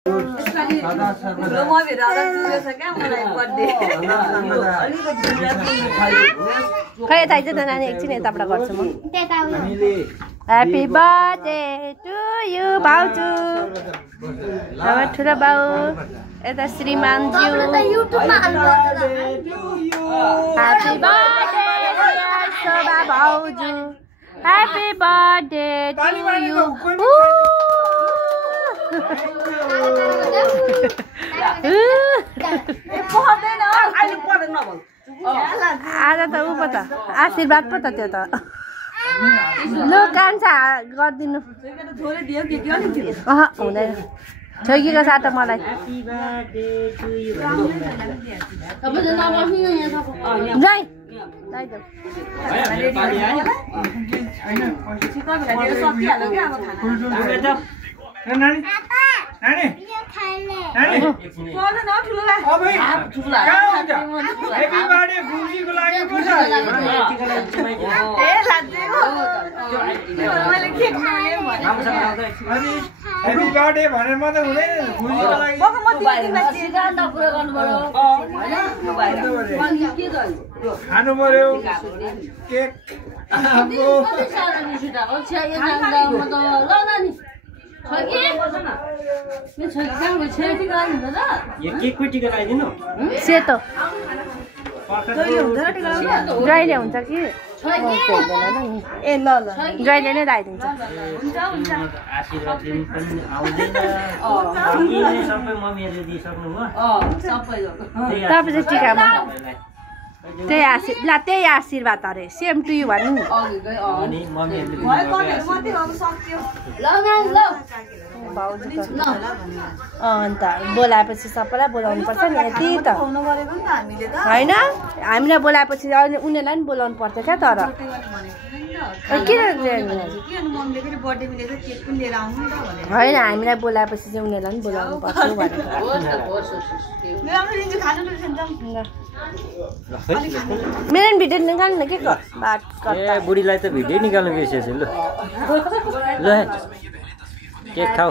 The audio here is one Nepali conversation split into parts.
खै थाहा चाहिँ त नानी एकछिन यताबाट गर्छु म ह्यापी बर्थडे टु यु भाउजू हाम्रो ठुलो बाउ यता श्रीमानज्यू ह्यापी बर्थडे शोभा भाउजू ह्यापी बर्थडे टु यु आज त ऊ पो त आशीर्वाद पो त त्यो त लु कान्छा गरिदिनु हुँदैन छोइकीको साटो मलाई Happy birthday भनेर मात्रै हुँदैन खुसीको लागि खानु पर्यो केक सेतो जहिले हुन्छ कि ए ल ल जहिले नै लगाइदिन्छ तपाईँ चाहिँ टिकामा त्यही आशीर्वाद अरे सेम टु यु भन्नु अन्त बोलाएपछि सबैलाई बोलाउनु पर्छ नि यति त होइन हामीलाई बोलाएपछि उनीहरूलाई पनि बोलाउनु पर्छ क्या तर किन होइन हामीलाई बोलाएपछि चाहिँ उनीहरूलाई पनि बोलाउनु पर्छ मेरो पनि भिडियो निकाल्नु न के बुढीलाई त भिडियो निकाल्नु बिर्सेछु ल ल केक खाऊ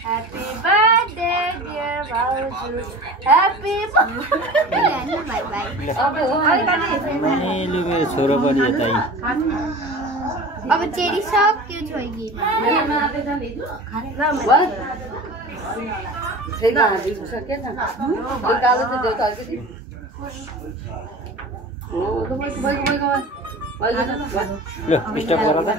Happy birthday dear भाउजू Happy मैले मेरो छोरो पनि यतै अब चेरी सक्यो छोइगी ल स्टप गर त